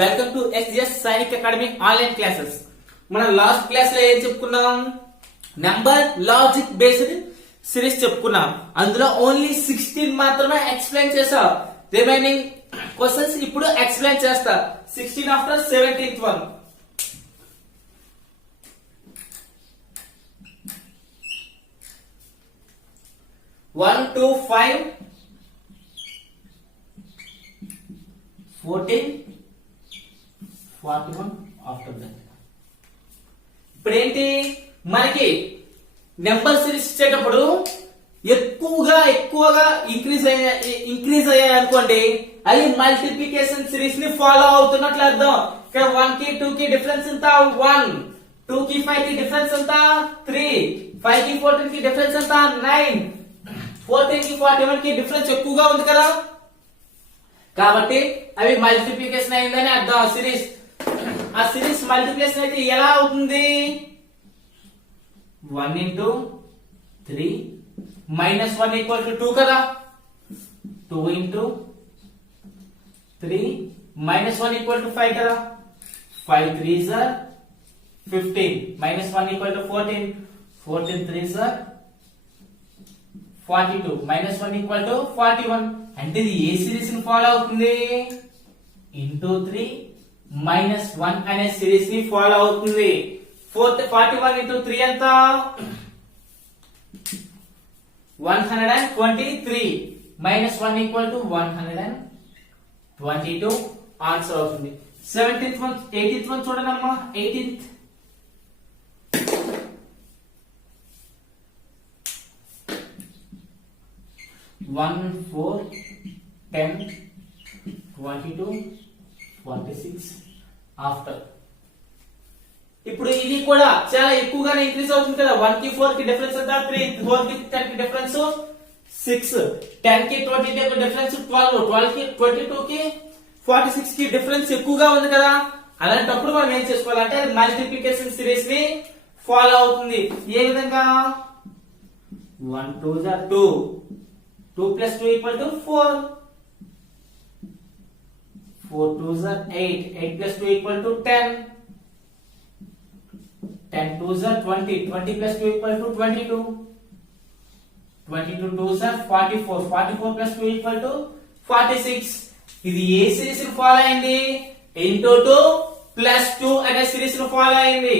Welcome to SGS Sainik academy online classes. మన last class లో ఏం చెప్పుకున్నాం? నెంబర్ లాజిక్ బేస్డ్ సిరీస్ చెప్పుకున్నాం. అందులో ఓన్లీ 16 మాత్రమే ఎక్స్ప్లెయిన్ చేసా. రిమైనింగ్ క్వశ్చన్స్ ఇప్పుడు ఎక్స్ప్లెయిన్ చేస్తా. 16 after 17th one. One, 2, 5, 14, 41 after that. ఇప్పుడు ఏంటి మనకి నెంబర్ సిరీస్ ఇచ్చేటప్పుడు ఎక్కువగా ఇంక్రీజ్ అయ్యాయి అనుకోండి, అది మల్టిప్లికేషన్ సిరీస్ ని ఫాలో అవుతున్నట్లు అర్థం. ఇక్కడ 1 కి 2 కి డిఫరెన్స్ ఎంత? 1. 2 కి 5 కి డిఫరెన్స్ ఎంత? 3. 5 కి 14 కి డిఫరెన్స్ ఎంత? 9. 14 కి 41 కి డిఫరెన్స్ ఎక్కువగా ఉంది కదా, కాబట్టి అవి మల్టిప్లికేషన్ అయిందని అర్థం. ఆ సిరీస్ మల్టిప్లికేషన్ అయితే ఎలా అవుతుంది? 1 into 3 minus 1 equal to 2 కదా. 2 into 3 minus 1 equal to 5 కదా. 5 3s are 15 minus 1 equal to 14. 14 3s are 42 minus 1 equal to 41. అంటే ఇది ఏ సిరీస్ ని ఫాలో అవుతుంది? ఇంటూ 3 మైనస్ 1 అనే సిరీస్ ని ఫాలో అవుతుంది. 41 ఇంటూ 3 ఎంత? 123 మైనస్ 1 ఈక్వల్ టు 122 ఆన్సర్ అవుతుంది. 17th వన్ 18th వన్ చూడండి అమ్మా. 18th 1 4 10 22 46 after. ఇప్పుడు ఇది కూడా చాలా ఎక్కువగానే ఇంక్రీజ్ అవుతుంది కదా. 1 కి 4 కి డిఫరెన్స్ ఎంత? 3. 4 కి 10 కి డిఫరెన్స్ 6. 10 కి 22 కి డిఫరెన్స్ 12. 12 కి 22 కి 46 కి డిఫరెన్స్ ఎక్కువగా ఉంది కదా. అలాంటప్పుడు మనం ఏం చేసుకోవాలంటే మల్టిప్లికేషన్ సిరీస్ ని ఫాలో అవుతుంది. ఏ విధంగా? 1 2 2 2 plus 2 equal to 4. 4 2s are 8. 8 plus 2 equal to 10. 10 2s are 20. 20 plus 2 equal to 22. 22 2s are 44. 44 plus 2 equal to 46. ఇది ఏ సిరీస్ ని ఫాలో అయింది? ఇంటూ 2 ప్లస్ 2 అనే సిరీస్ ని ఫాలో అయింది.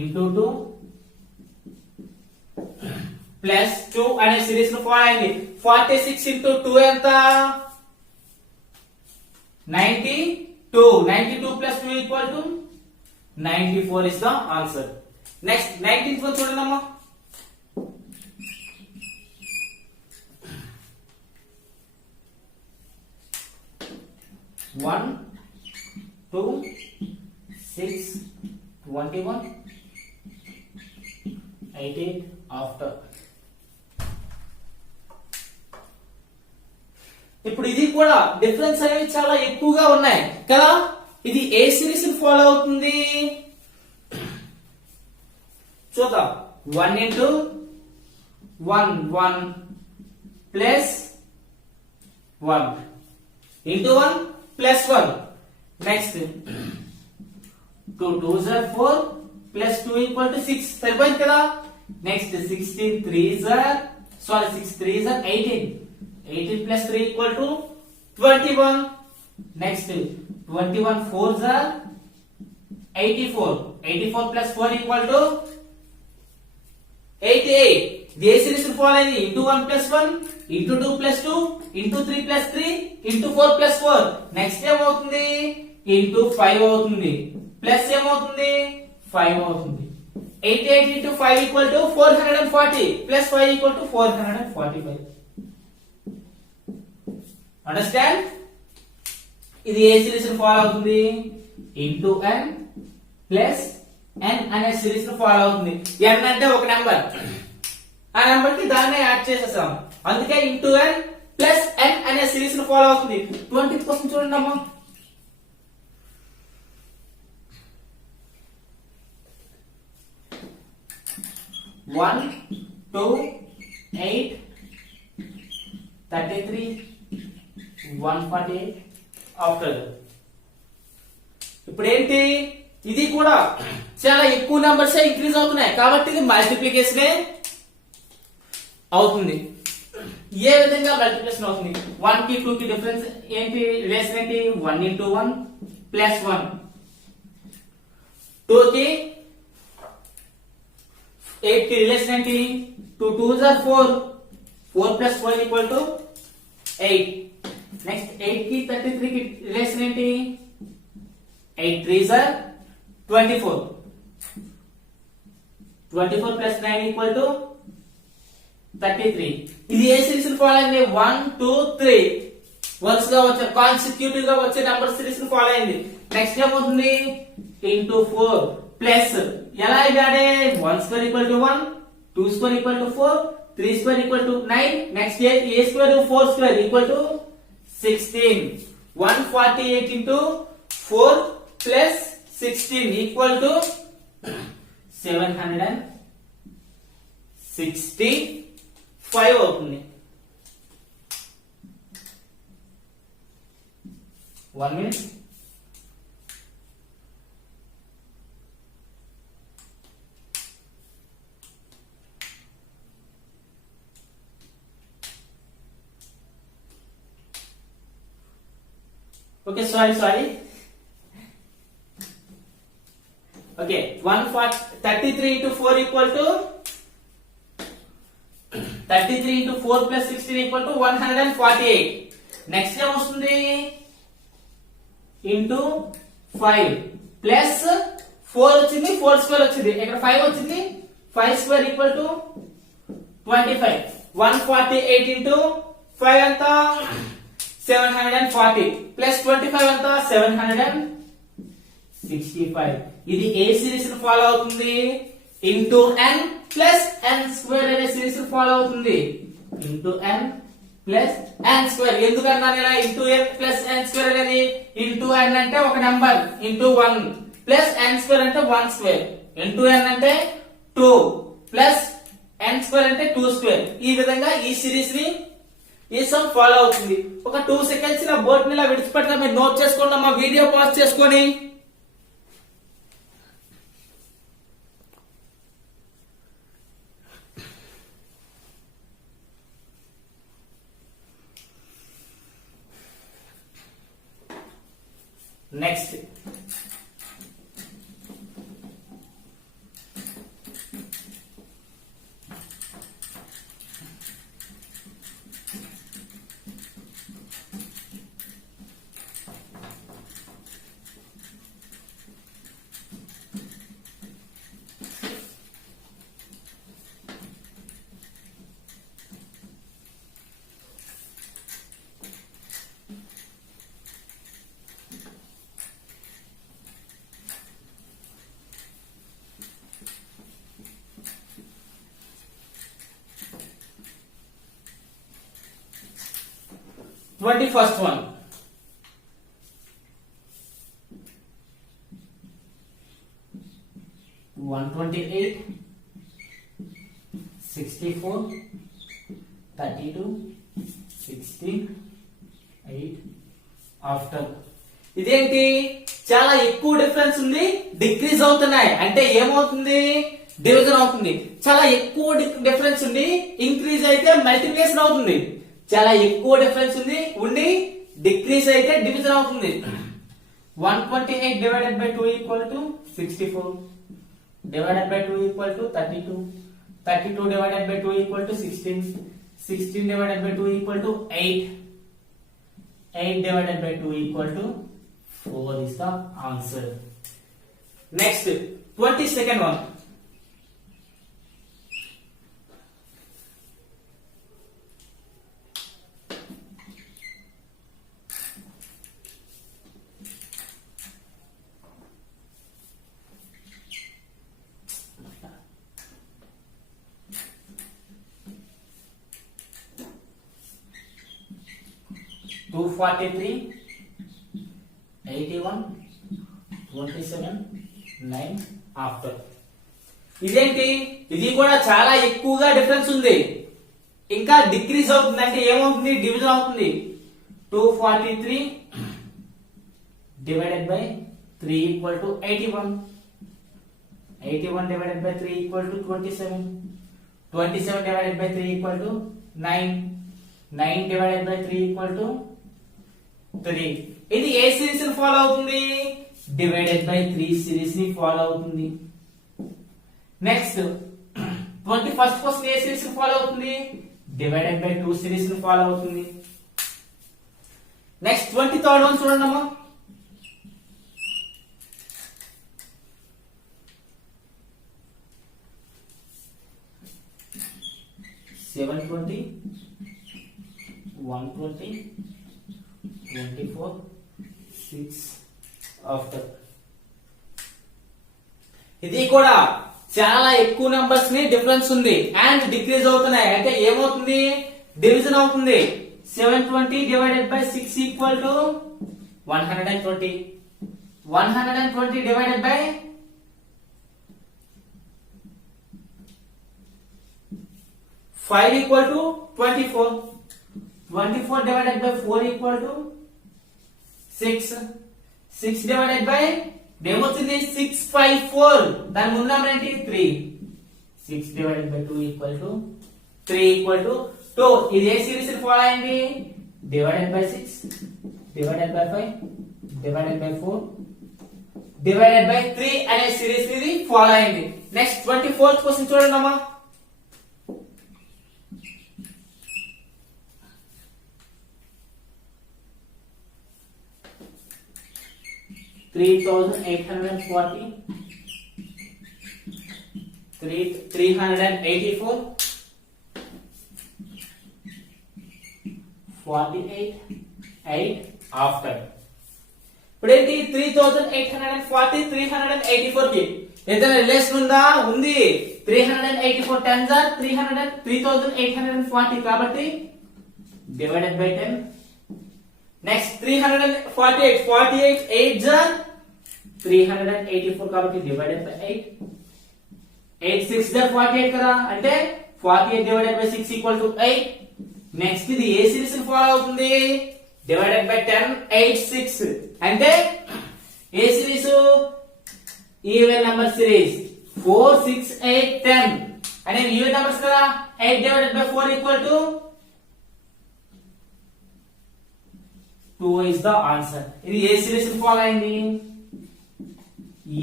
ఇంటూ 2 ప్లస్ 2 అనే సిరీస్ ను ఫాలో అయింది. 46 ఇంటూ 2 ఎంత? 92. 92 plus 2 equal to 94 is the answer. Next 19th one చూడండి అమ్మా. 1 2 6 21 88 ఆఫ్టర్. ఇప్పుడు ఇది కూడా డిఫరెన్స్ అనేవి చాలా ఎక్కువగా ఉన్నాయి కదా. ఇది ఏ సిరీస్ ని ఫాలో అవుతుంది చూద్దాం. 1 into 1 1 plus 1 into 1 plus 1. Next 2 2s are 4 plus 2 equal to 6. సరిపోయింది కదా. Next 16 3s are 6 3s are 18. 18 plus 3 equal to 21. Next 21 4s are 84. 84 plus 4 equal to 88. This series will follow into 1 plus 1 into 2 plus 2 into 3 plus 3 into 4 plus 4. Next ఏం అవుతుంది? into 5 అవుతుంది. Plus ఏమవుతుంది? 5 అవుతుంది. 88 into 5 equal to 440 plus 5 equal to 445. Understand? ఇది ఏ series ని follow అవుతుంది? Into n plus n అనే సిరీస్ ని ఫాలో అవుతుంది. n అంటే ఒక నెంబర్, ఆ నెంబర్ కి దాన్ని యాడ్ చేసేసాం, అందుకే ఇంటూ n ప్లస్ n అనే సిరీస్ ని ఫాలో అవుతుంది. 20th క్వశ్చన్ చూడండి అమ్మా. 1 2 8 33 148 after that. ఇప్పుడు ఏంటి, ఇది కూడా చాలా ఎక్కువ నెంబర్స్ ఇంక్రీజ్ అవుతున్నాయి కాబట్టి ఇది మల్టిప్లికేషనే అవుతుంది. ఏ విధంగా మల్టిప్లికేషన్ అవుతుంది? 1 కి 2 కి డిఫరెన్స్ ఏంటి, రిలేషన్ ఏంటి? 1 into 1 plus 1. 2 కి 8 కి రిలేషన్ ఏంటి? 2 2s are 4. 4 plus 4 equal to 8. Next 8 కి 33 కి రిలేషన్ ఏంటి? 8 3s are 24. 24 plus 9 equal to 33. ఇది ఏ సిరీస్ ఫాలో అయింది? 1 2 3 వన్స్ గా వచ్చే కాన్సిక్యూటివ్ గా వచ్చే నంబర్ సిరీస్ ఫాలో అయింది. నెక్స్ట్ ఏమవుతుంది? ఇంటూ 4 ప్లస్ ఎలా ఇవ్వాలి? 1 square equal to 1, 2 square equal to 4, 3 square equal to 9. Next A square 4 square equal to 16. 148 into 4 plus 16 equal to 765 అవుతుంది. 1 minute. Okay, sorry. Okay, 33 into 4 equal to 33 into 4 plus 16 equal to 148. Next ఏం వస్తుంది? Into 5 plus 4 వచ్చింది, 4 square వచ్చింది, ఇక్కడ 5 వచ్చింది, 5 square equal to 25. 148 into 5 ఎంత? 740 plus 25 ఎంత? 765. ఇది ఏ సిరీస్ ని ఫాలో అవుతుంది? Into n plus n square అనే సిరీస్ ని ఫాలో అవుతుంది. Into n plus n square. ఎందుకన్నాను ఇలా into n plus n square అనేది? ఇంటూ n అంటే ఒక number, into 1 plus n square అంటే 1 స్క్వేర్, ఇంటూ n అంటే 2 ప్లస్ n స్క్వేర్ అంటే 2 స్క్వేర్. ఈ విధంగా ఈ సిరీస్ ని ఈ సమ్ ఫాలో అవుతుంది. ఒక 2 సెకండ్స్ ఇలా బోర్డు ని ఇలా విడిచిపెడతా, మీరు నోట్ చేసుకోండి, మా వీడియో పాజ్ చేసుకొని. Next 21st one. 128, 64, 32, 16, 8 ఆఫ్టర్. ఇదేంటి, చాలా ఎక్కువ డిఫరెన్స్ ఉంది, డిక్రీజ్ అవుతున్నాయి అంటే ఏమవుతుంది? డివిజన్ అవుతుంది. చాలా ఎక్కువ డిఫరెన్స్ ఉంది, ఇంక్రీజ్ అయితే మల్టిప్లికేషన్ అవుతుంది. చాలా ఎక్కువ డిఫరెన్స్ ఉంది ఉండి డిక్రీజ్ అయితే డివిజన్ అవుతుంది. 128 divided by 2 equal to 64, divided by 2 equal to 32, 32 divided by 2 equal to 16, 16 divided by 2 equal to 8, 8 divided by 2 equal to 4 is the answer. Next 22nd one. 243, 81, 27, 9 after. ఇదేంటి, ఇది కూడా చాలా ఎక్కువగా డిఫరెన్స్ ఉంది, ఇంకా డిక్రీజ్ అవుతుంది అంటే ఏమవుతుంది? డివిజన్ అవుతుంది. 243 divided by 3 equal to 81. 81 divided by 3 equal to 27. 27 divided by 3 equal to 9. 9 divided by 3 equal to 3. ఇది ఏ సిరీస్ ని ఫాలో అవుతుంది? డివైడెడ్ బై 3 సిరీస్ ని ఫాలో అవుతుంది. నెక్స్ట్ 21st క్వశ్చన్ ఏ సిరీస్ ని ఫాలో అవుతుంది? డివైడెడ్ బై 2 సిరీస్ ని ఫాలో అవుతుంది. నెక్స్ట్ 23rd వన్ చూడండి అమ్మా. Seven 20, 120, 24, 6 after. ఇది కూడా చాలా ఎక్కువ నంబర్స్ ని డిఫరెన్స్ ఉంది అండ్ డిక్రీజ్ అవుతున్నాయి. అంటే ఏమవుతుంది? డివిజన్ అవుతుంది. 720 divided by 6 equal to 120. 120 divided by 5 equal to 24. 24 divided by 4 equal to 6. 6 divided by ఏమవుతుంది? 654. దాని ముందు నెంబర్ ఏంటి? 3. 6 divided by 2 equal to 3 equal to 2. ఇది ఏ సిరీస్ ని ఫాలో అయింది? Divided by 6 divided by 5 divided by 4 divided by 3 అనే series ఇది ఫాలో అయింది. నెక్స్ట్ 24th క్వశ్చన్ చూడండి అమ్మా. 3840, 384, 48, 8 after. ఇప్పుడేంటి? 3840, 384 కి ఏదైనా రిలేషన్ ఉందా? ఉంది. 384 10s are 3840 కాబట్టి divided by 10. Next 348 48 8s are 384 కాబట్టి డివైడెడ్ బై 8. 8 6 are 48 కదా, అంటే 48 divided by 6 equal to 8. Next ఇది ఏ సిరీస్ ని ఫాలో అవుతుంది? డివైడెడ్ బై 10 8 6 అంటే ఏ సిరీస్? Even number series. 4 6 8 10 అనే ఈవెన్ నంబర్స్ కదా. 8 divided by 4 equal to 2 is the answer. ఇది ఏ సిరీస్ ని ఫాలో అయింది?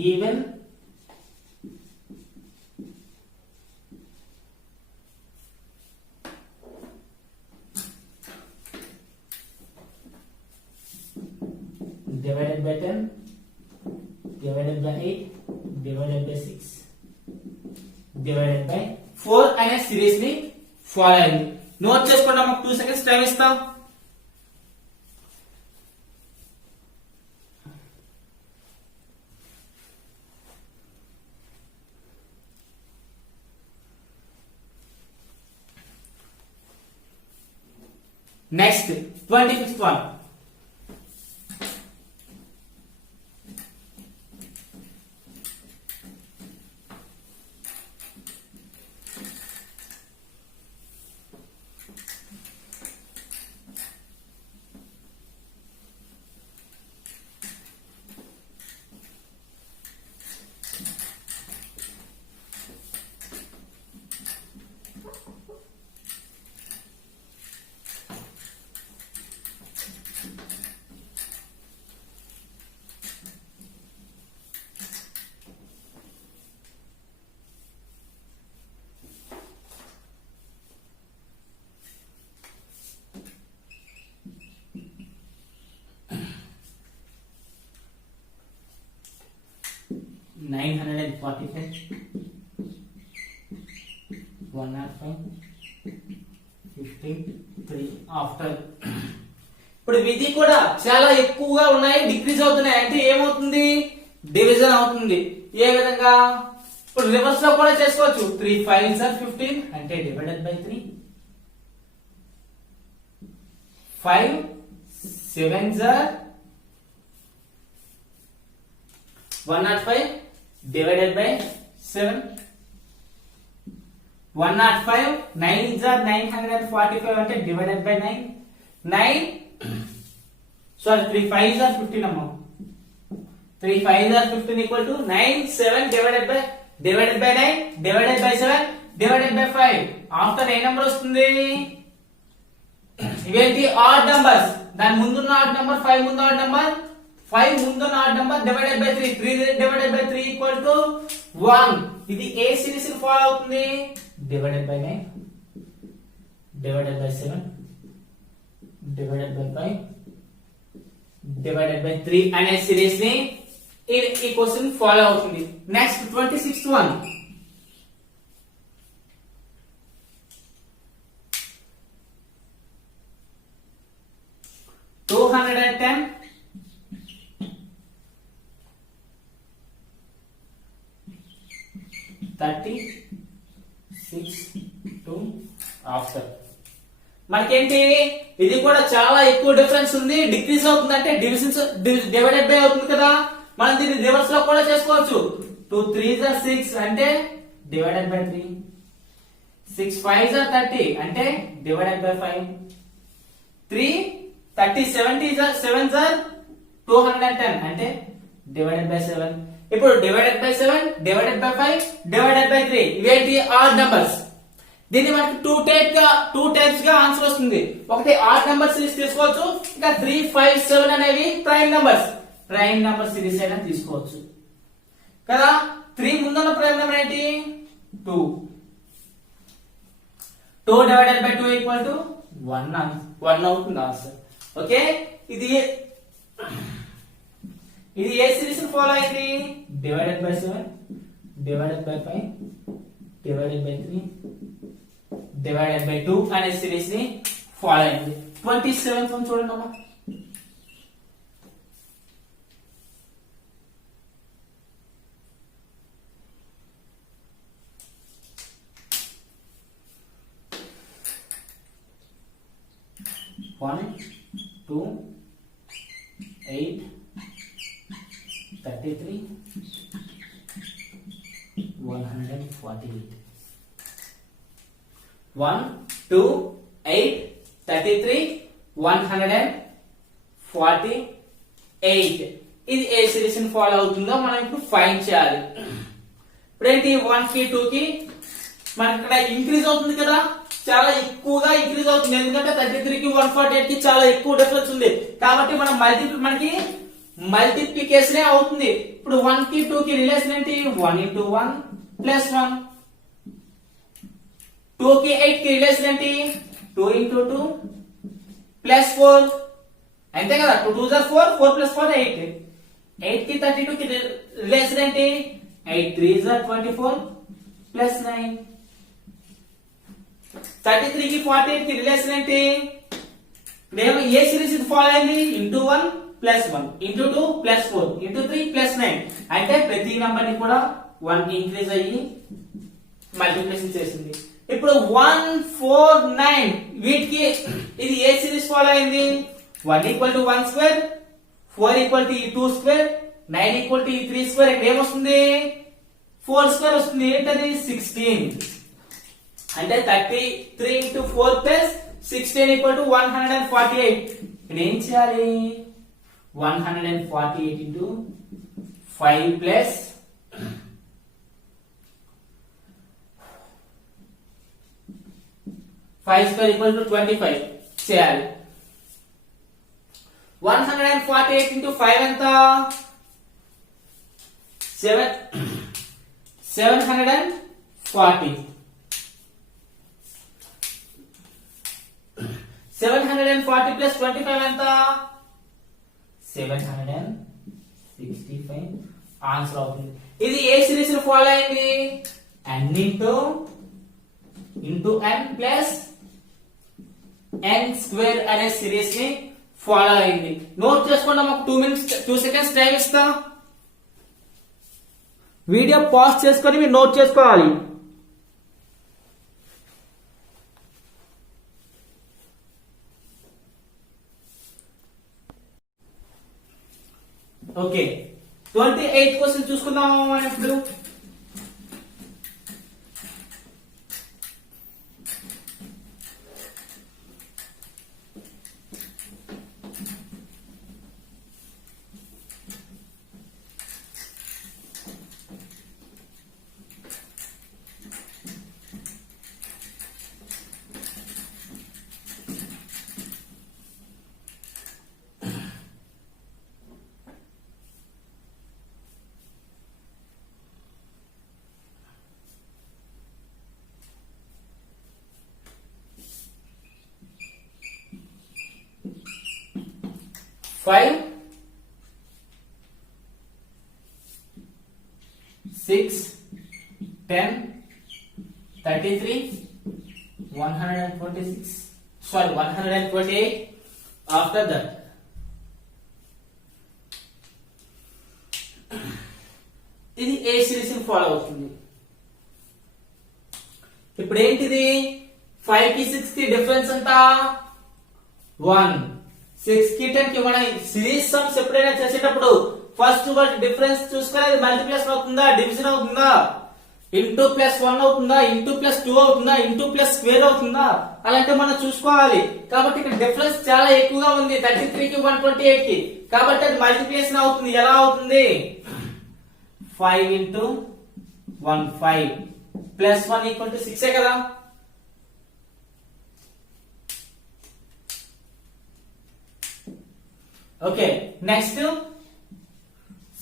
Even divided by 10 divided by 8 divided by 6 divided by 4 అనే సిరీస్ ని ఫాలో అయింది. నోట్ చేసుకోండి, మాకు 2 seconds టైం ఇస్తాం. Next 25th one. Nine hundred and 45, 105, 53 after. ఇప్పుడు ఇది కూడా చాలా ఎక్కువగా ఉన్నాయి, డిక్రీజ్ అవుతున్నాయి. అంటే ఏమవుతుంది? డివిజన్ అవుతుంది. ఏ విధంగా? ఇప్పుడు రివర్స్ లో కూడా చేసుకోవచ్చు. 3 5s are 15 అంటే divided by 3. 5 7s are 105 divided by 7. 105 9s are 945 అంటే divided by 9. 9 sorry 3 5s are 15 అమ్మా. 3 5 are 15 equal to 9 7 divided by 9 divided by 7 divided by 5. After A number వస్తుంది? ఇవేంటి ఆడ్ నంబర్స్. దాని ముందున్న ఆడ్ నంబర్ 5 ముందు odd number 5 ముందున్న odd number divided by 3 3 divided by 3 equal to 1. ఇది ఏ series ని ఫాలో అవుతుంది? divided by 9 divided by 7 divided by 5 divided by 3 అనే సిరీస్ ని ఈ క్వశ్చన్ ఫాలో అవుతుంది. Next 26th one. $210 36 to after. మనకేంటి ఇది కూడా చాలా ఎక్కువ డిఫరెన్స్ ఉంది. డిక్రీజ్ అవుతుంది అంటే డివిజన్స్ డివైడెడ్ బై అవుతుంది కదా. మనం దీన్ని రివర్స్ లో కూడా చేసుకోవచ్చు. 2 3s are 6 అంటే డివైడెడ్ బై 3. 6 5s are 30 అంటే డివైడెడ్ బై 5. 3 30 7s are 210 అంటే డివైడెడ్ బై 7. ఇప్పుడు divided by 7 divided by 5 divided by 3 ఇవేంటి ఆడ్ నంబర్స్. దీన్ని మనకి టూ టైప్స్ గా ఆన్సర్ వస్తుంది. ఒకటి ఆడ్ నంబర్ సిరీస్ తీసుకోవచ్చు, ఇంకా 3 5 7 అనేవి ప్రైమ్ నంబర్ సిరీస్ అయినా తీసుకోవచ్చు కదా. 3 ముందున్న ప్రైమ్ నెంబర్ ఏంటి? 2 డివైడెడ్ బై 2 ఈక్వల్ టు 1 అవుతుంది ఆన్సర్. ఓకే, ఇది ఏ సిరీస్ ఫాలో అయింది? Divided by 7 divided by 5 divided by 3 divided by 2 అనే సిరీస్ ని ఫాలో అయింది. 27th వన్ చూడండి అమ్మా. One, 2, 8, 33, 148. 1, 2, 8, 33, 148. ఇది ఏ సిరీస్ ని ఫాలో అవుతుందో మనం ఇప్పుడు ఫైండ్ చేయాలి. ఇప్పుడేంటి 1 కి 2 కి మనకి ఇక్కడ ఇంక్రీజ్ అవుతుంది కదా, చాలా ఎక్కువగా ఇంక్రీజ్ అవుతుంది. ఎందుకంటే 33 కి 148 కి చాలా ఎక్కువ డిఫరెన్స్ ఉంది కాబట్టి మనం మనకి మల్టిప్లికేషన్ అవుతుంది. ఇప్పుడు 1 కి 2 కి రిలేషన్ ఏంటి? 1 into 1 plus 1. 2 కి 8 కి రిలేషన్ ఏంటి? 2 into 2 plus 4. అంతే కదా. 2 2s are 4 4 plus 4 8. 8 కి 32 కి రిలేషన్ ఏంటి? 8 3s are 24 plus 9. 33 కి 48 కి రిలేషన్ ఏంటి? మేము ఏ సిరీస్ ఇది ఫాలో అయింది? Into 1 plus 1 into 2 plus 4 into 3 plus 9. అంటే ప్రతి నంబర్ ని కూడా 1 ఇంక్రీజ్ అయ్యి మల్టిప్లికేషన్ చేసింది. ఇప్పుడు 1 4 9 వీటికి ఇది ఏ సిరీస్ ఫాలో అయింది? 1 equal to 1 square, 4 equal to 2 square, 9 equal to 3 square. ఇక్కడ ఏమొస్తుంది? 4 స్క్వేర్ వస్తుంది. ఏంటది? 16. అంటే 33 into 4 plus 16 equal to 148. ఇక్కడ ఏం చేయాలి? 148 into 5 plus 5 square equal to 25 చేయాలి. 148 into 5 ఎంత? 740. 740 plus 25 ఎంత? 765 ఆన్సర్ అవుతుంది. ఇది ఏ సిరీస్ ని ఫాలో అయింది? n into n plus n square అనే సిరీస్ ని ఫాలో అయింది. నోట్ చేసుకోండి. ఒక 2 seconds టైం ఇస్తా. వీడియో పాజ్ చేసుకొని మీరు నోట్ చేసుకోవాలి. ఓకే, 28th క్వశ్చన్ చూసుకుందాం మనం ఇప్పుడు. 5 6 10 33 126 sorry 128 after that ఇది ఏ సిరీస్ ని ఫాలో అవుతుంది. ఇప్పుడు ఏంటిది 5 కి 6 కి డిఫరెన్స్ ఎంత 1 6 కి 10 కి మనం సిరీస్ సమ్స్ ఎప్పుడైనా చేసేటప్పుడు ఫస్ట్ వాటి డిఫరెన్స్ చూసుకొని అది మల్టిప్లికేషన్ అవుతుందా డివిజన్ అవుతుందా ఇంటూ ప్లస్ 1 అవుతుందా ఇంటూ ప్లస్ 2 అవుతుందా ఇంటూ ప్లస్ స్క్వేర్ అవుతుందా అలాంటి మనం చూసుకోవాలి. కాబట్టి ఇక్కడ డిఫరెన్స్ చాలా ఎక్కువగా ఉంది 33 కి 128 కి. కాబట్టి అది మల్టిప్లికేషన్ అవుతుంది. ఎలా అవుతుంది 5 into 1 5 plus 1 equal to 6 కదా. ఓకే నెక్స్ట్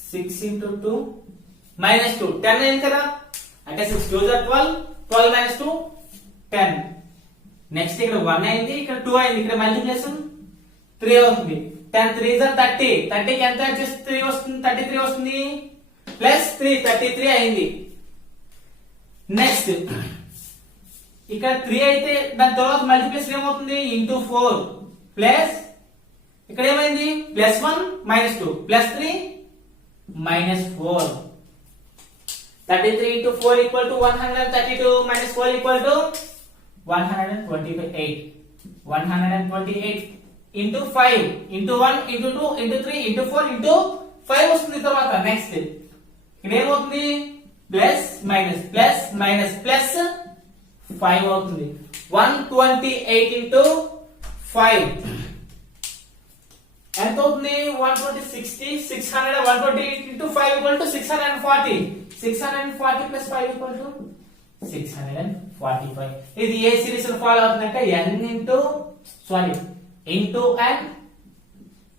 6 into 2 minus 2 10 అయింది కదా. అంటే 6 2 12 12 minus 2 10. నెక్స్ట్ ఇక్కడ 1 అయింది ఇక్కడ 2 అయింది ఇక్కడ మల్టిప్లికేషన్ 3 అవుతుంది. 10 3 30 30 కి ఎంత యాడ్ చేస్తే 3 వస్తుంది 33 వస్తుంది ప్లస్ 3 33 అయింది. నెక్స్ట్ ఇక్కడ 3 అయితే దాని తర్వాత మల్టిప్లికేషన్ ఏమవుతుంది ఇంటూ 4 ప్లస్ ఇక్కడ ఏమైంది plus 1 minus 2 plus 3 minus 4 33 into 4 equal to 132 minus 4 equal to 128 128 into 5 into 1 into 2 into 3 into 4 into 5 వస్తుంది. తర్వాత నెక్స్ట్ ఇక్కడ ఏమవుతుంది plus minus plus minus plus 5 అవుతుంది. 128 into 5 ఎంత అవుతుంది 120 60 600 128 into 5 equal to 640 640 plus 5 equal to 645. ఇది ఏ సిరీస్ లో ఫాలో అవుతుందంటే n into sorry into n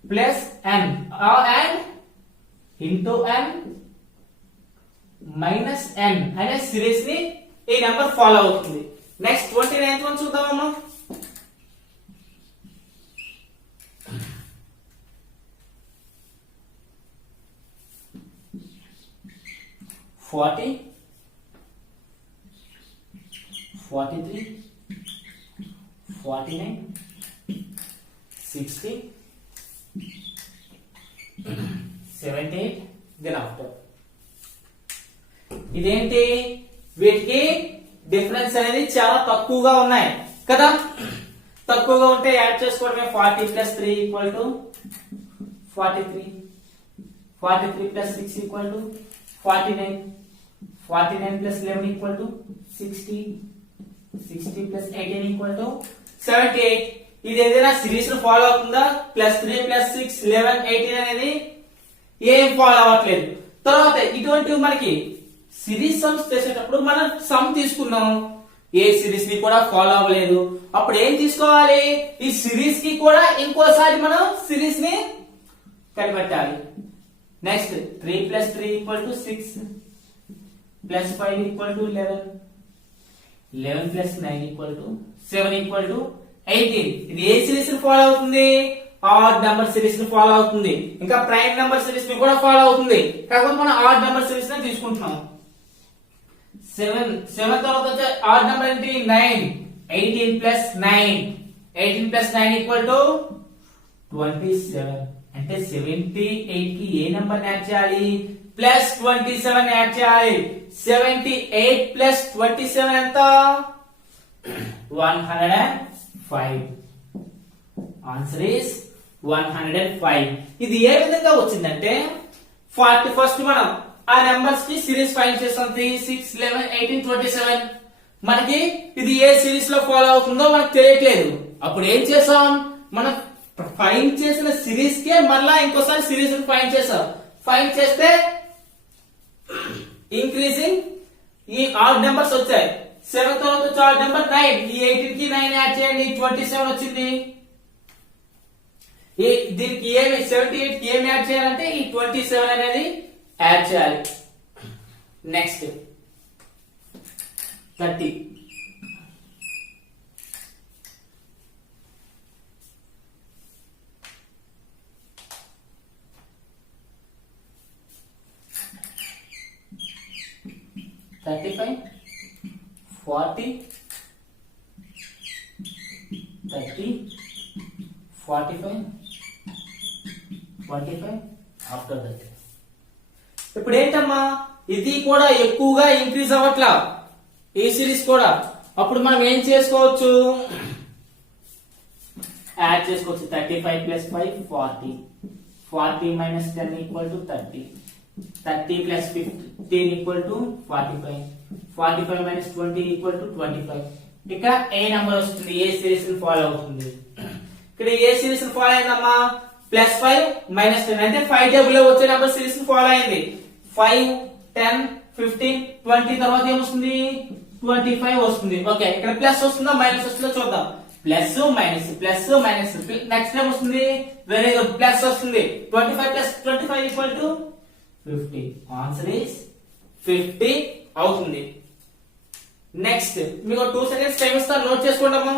plus n and into n minus n అనే సిరీస్ ని ఈ నెంబర్ ఫాలో అవుతుంది. నెక్స్ట్ 29th వన్ చూద్దామమ్మా. 40 43 49 60 78 then after ఇదేంటి వీటికి డిఫరెన్స్ అనేది చాలా తక్కువగా ఉన్నాయి కదా. తక్కువగా ఉంటే యాడ్ చేసుకోవడమే 40 plus 3 equal to 43 43 plus 6 equal to 49 49 plus 11 equal to 60 60 plus 18 equal to 78. ఇది ఏదైనా సిరీస్ ను ఫాలో అవుతుందా ప్లస్ 3 ప్లస్ 6 11 18 అనేది ఏం ఫాలో అవ్వట్లేదు. తర్వాత ఇటువంటి మనకి సిరీస్ సమ్స్ చేసేటప్పుడు మనం సమ్ తీసుకున్నాం ఏ సిరీస్ ని కూడా ఫాలో అవ్వలేదు. అప్పుడు ఏం తీసుకోవాలి ఈ సిరీస్ కి కూడా ఇంకోసారి మనం సిరీస్ ని కనిపెట్టాలి. Next 3 plus 3 equal to 6 plus 5 equal to 11 11 plus 9 equal to 7 equal to 18. ఇది ఏ సిరీస్ ని ఫాలో అవుతుంది ఆడ్ నెంబర్ సిరీస్ ని ఫాలో అవుతుంది. ఇంకా ప్రైమ్ నెంబర్ సిరీస్ ని కూడా ఫాలో అవుతుంది. కాకపోతే మనం ఆడ్ నెంబర్ సిరీస్ ని తీసుకుంటున్నాం. 7 తర్వాత వచ్చే ఆడ్ నెంబర్ ఏంటి 9 18 plus 9 18 plus 9 equal to 27. అంటే 78 కి ఏ నెంబర్ యాడ్ చేయాలి ప్లస్ 27 యాడ్ చేయాలి. 78 plus 27 ఎంత 105. Answer is 105. ఇది ఏ విధంగా వచ్చిందంటే 41st మనం ఆ నెంబర్స్ కి సిరీస్ ఫైండ్ చేస్తాం 3 6 11 18 27. మనకి ఇది ఏ సిరీస్ లో ఫాలో అవుతుందో మనకు తెలియట్లేదు. అప్పుడు ఏం చేసాం మనం ఫైండ్ చేసిన సిరీస్ కే మళ్ళా ఇంకోసారి సిరీస్ ఫైండ్ చేసాం. ఫైండ్ చేస్తే ఇంక్రీజింగ్ ఈ ఆడ్ నెంబర్స్ వచ్చాయి. 7 తర్వాత వచ్చే ఆడ్ నెంబర్ 9. ఈ 18 కి 9 యాడ్ చేయండి 27 వచ్చింది. దీనికి ఏమి 78 కి ఏమి యాడ్ చేయాలంటే ఈ 27 అనేది యాడ్ చేయాలి. Next 30 30 35 40 30 45 25 after that. ఇప్పుడు ఏంటమ్మా ఇది కూడా ఎక్కువగా ఇంక్రీజ్ అవ్వట్లా ఏ సిరీస్ కూడా. అప్పుడు మనం ఏం చేసుకోవచ్చు, యాడ్ చేసుకోవచ్చు. 35 plus 5 40, 40 minus 10 equal to 30, 30 plus 15 equal to 45, 45 minus 20 equal to 25. ఇక్కడ ఏ నంబర్ వస్తుంది, ఏ సిరీస్ ఫాలో అవుతుంది. ఇక్కడ ఏ సిరీస్ ఫాలో అయిందమ్మా, ప్లస్ 5 మైనస్ 10 అంటే 5 టేబుల్ లో వచ్చే నెంబర్ సిరీస్ ఫాలో అయింది. 5 10 15 20 తర్వాత ఏమొస్తుంది, 25 వస్తుంది. ఓకే, ఇక్కడ ప్లస్ వస్తుందా మైనస్ వస్తుందో చూద్దాం. ప్లస్ మైనస్ నెక్స్ట్ టైం వస్తుంది, వెరీ గుడ్, ప్లస్ వస్తుంది. 25 plus 25 equal to 50. Answer is 50 అవుతుంది. నెక్స్ట్ మీకు 2 సెకండ్స్ టైం ఇస్తా, నోట్ చేసుకుంటాము.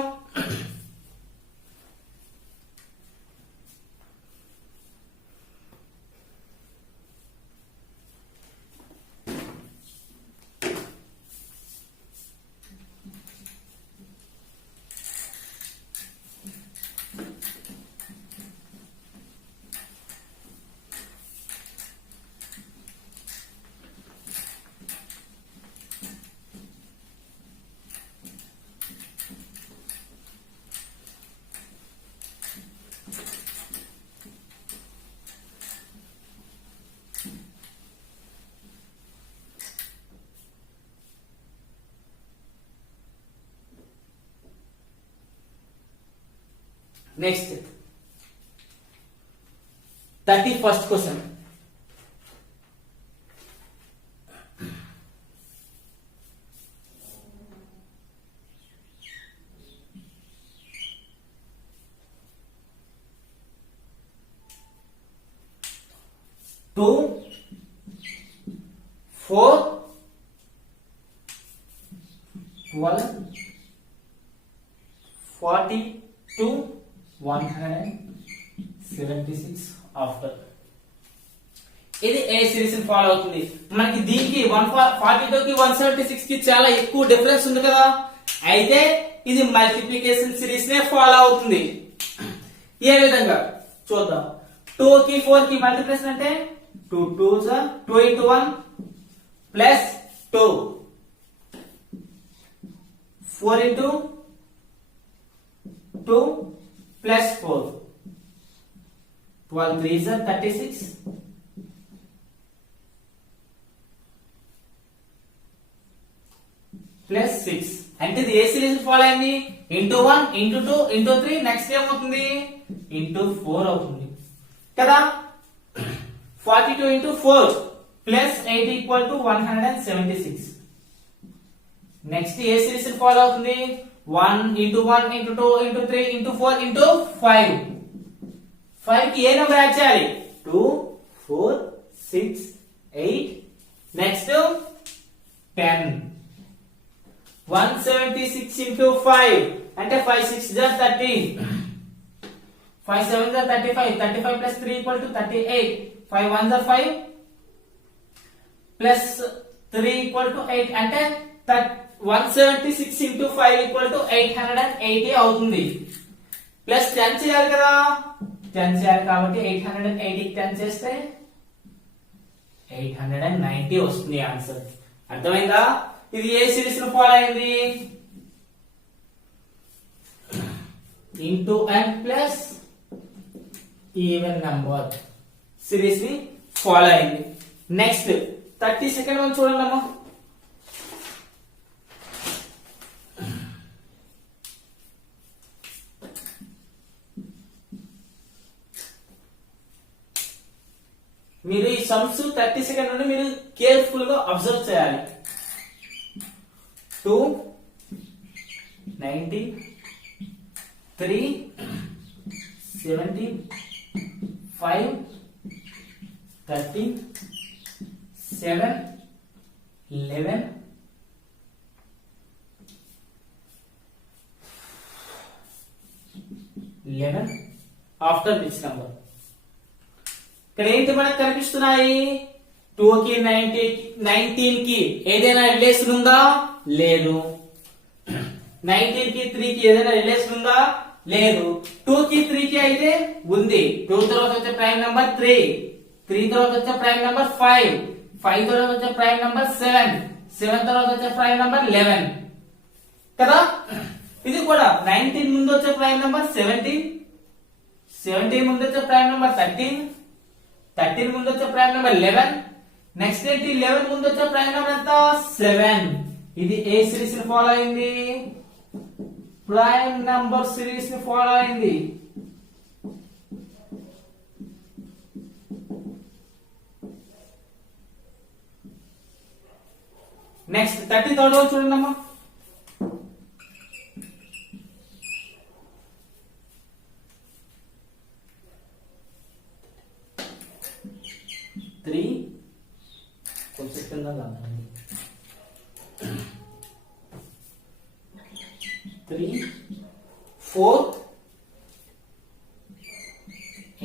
Next 31st question. Two 4 12 42 176 after. ఇది ఏ సిరీస్ ఫాలో అవుతుంది. మనకి దీనికి 142 కి 176 కి చాలా ఎక్కువ డిఫరెన్స్ ఉంది కదా, అయితే ఇది మల్టిప్లికేషన్ సిరీస్ నే ఫాలో అవుతుంది. ఏ విధంగా చూద్దాం. 2 కి 4 కి మల్టిప్లికేషన్ అంటే 2 2s 2 into 1 plus 2, 4 into 2 plus 4, 12 3s 36 plus 6. అంటే ఇది ఏ సిరీస్ ఫాలో అయింది, ఇంటూ 1 ఇంటూ 2 ఇంటూ 3 నెక్స్ట్ ఏమవుతుంది, ఇంటూ 4 అవుతుంది కదా. 42 into 4 plus 8 equal to 176. Next A series follow అవుతుంది, 1 into 1 into 2 into 3 into 4 into 5. 5 కి ఏ నెంబర్ యాడ్ చేయాలి, 2 4 6 8 నెక్స్ట్ 10. 176 into 5 అంటే 5 6 just 13, 5 7 just 35, 35 plus 3 equal to 38, 5 1 just 5 plus 3 equal to 8 అంటే 176 into 5 equal to 880 అవుతుంది. Plus 10 చేయాలి కదా, 10 చేయాలి కాబట్టి 880 కి 10 చేస్తే 890 వస్తుంది ఆన్సర్. అర్థమైందా, ఇది ఏ సిరీస్ ను ఫాలో అయింది, into and plus even number series ని ఫాలో అయింది. నెక్స్ట్ 32nd వన్ చూడండి అమ్మా. మీరు ఈ సమ్స్ 32nd నుండి మీరు కేర్ఫుల్ గా అబ్జర్వ్ చేయాలి. 2 90 3 70 5 13 7 11 ఆఫ్టర్ విచ్ నంబర్. ఇక్కడ ఏంటి మనకు కనిపిస్తున్నాయి, 2 కి 19 కి ఏదైనా రిలేషన్ ఉందా? లేదు. 19 కి 3 కి ఏదైనా రిలేషన్ ఉందా? లేదు. 2 కి 3 కి అయితే ఉంది. 2 తర్వాత వచ్చే ప్రైమ్ నంబర్ 3, 3 తర్వాత వచ్చే ప్రైమ్ నంబర్ 5, 5 తర్వాత వచ్చే ప్రైమ్ నంబర్ 7, 7 తర్వాత వచ్చే ప్రైమ్ నంబర్ 11 కదా. ఇది కూడా 19 ముందు వచ్చే ప్రైమ్ నంబర్ 17, 17 ముందు వచ్చే ప్రైమ్ నంబర్ 13, 13 ముందు వచ్చే ప్రైమ్ నంబర్ 11, నెక్స్ట్ ఏంటి 11 ముందు వచ్చే ప్రైమ్ నంబర్ ఎంత? 7. ఇది ఏ సిరీస్ ని ఫాలో అయింది? ప్రైమ్ నంబర్ సిరీస్ ని ఫాలో అయింది. నెక్స్ట్ 33rd వన్ చూడండి అమ్మా. కొంచెం కింద 3, 4,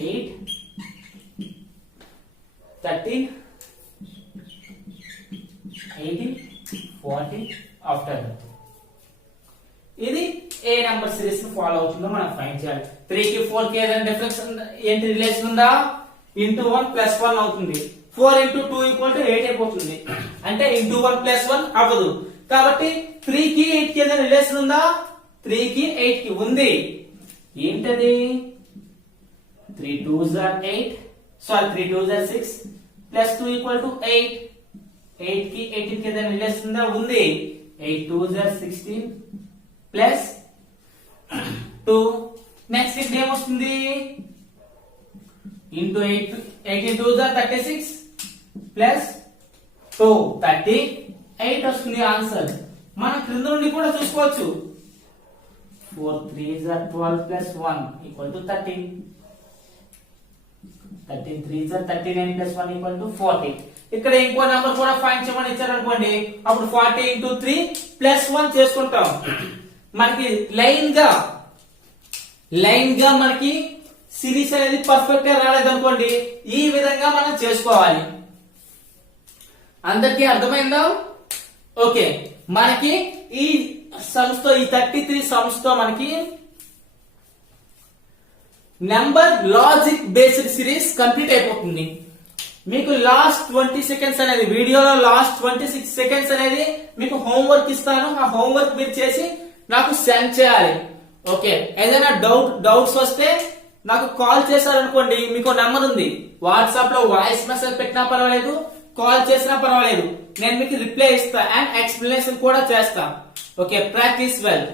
8, 13, 18, 40 ఆఫ్టర్. ఇది ఏ నంబర్ సిరీస్ ని ఫాలో అవుతుందో మనం ఫైండ్ చేయాలి. 3 కి 4 కి ఏదైనా డిఫరెన్స్ ఏంటి రిలేషన్ ఉందా? ఇంటూ 1 ప్లస్ 1 అవుతుంది. 4 into 2 equal to 8 అయిపోతుంది. అంటే into 1 plus 1 అవ్వదు. కాబట్టి 3 కి 8 కి ఏదైనా రిలేషన్ ఉందా? 3 కి 8 కి ఉంది. ఏంటది? 3 2s are 8, sorry 3 2s are 6 plus 2 equal to 8. 8 కి 18 కి ఏదైనా రిలేషన్ ఉందా? ఉంది. 8 2s are 16 plus 2. నెక్స్ట్ ఇక్కడ ఏమొస్తుంది? into 8, 18 2s are 36 plus 2, 38 వస్తుంది ఆన్సర్. మనం క్రింద నుండి కూడా చూసుకోవచ్చు. 4 3s are 12 plus 1 equal to 13. 13 3s are 39 plus 1 equal to 40. ఇక్కడ ఇంకో నెంబర్ కూడా ఫైండ్ చేయమని ఇచ్చారు అనుకోండి, అప్పుడు 40 into 3 plus 1 చేసుకుంటాం. మనకి లైన్ గా మనకి సిరీస్ అనేది పర్ఫెక్ట్ గా రాలేదు అనుకోండి, ఈ విధంగా మనం చేసుకోవాలి. అందరికీ అర్థమైందా? ఓకే, మనకి ఈ సమ్స్ తో, ఈ 33 సమ్స్ తో మనకి number logic based series complete అయిపోతుంది. మీకు లాస్ట్ 20 సెకండ్స్ అనేది, వీడియోలో లాస్ట్ 26 సెకండ్స్ అనేది మీకు హోంవర్క్ ఇస్తాను. ఆ హోంవర్క్ మీరు చేసి నాకు సెండ్ చేయాలి. ఓకే, ఏదైనా డౌట్స్ వస్తే నాకు కాల్ చేశారనుకోండి, మీకు నెంబర్ ఉంది, వాట్సాప్ లో వాయిస్ మెసేజ్ పెట్టినా పర్వాలేదు, కాల్ చేసినా పర్వాలేదు, నేను మీకు రిప్లై ఇస్తా అండ్ ఎక్స్ప్లెనేషన్ కూడా చేస్తా. Okay, practice well.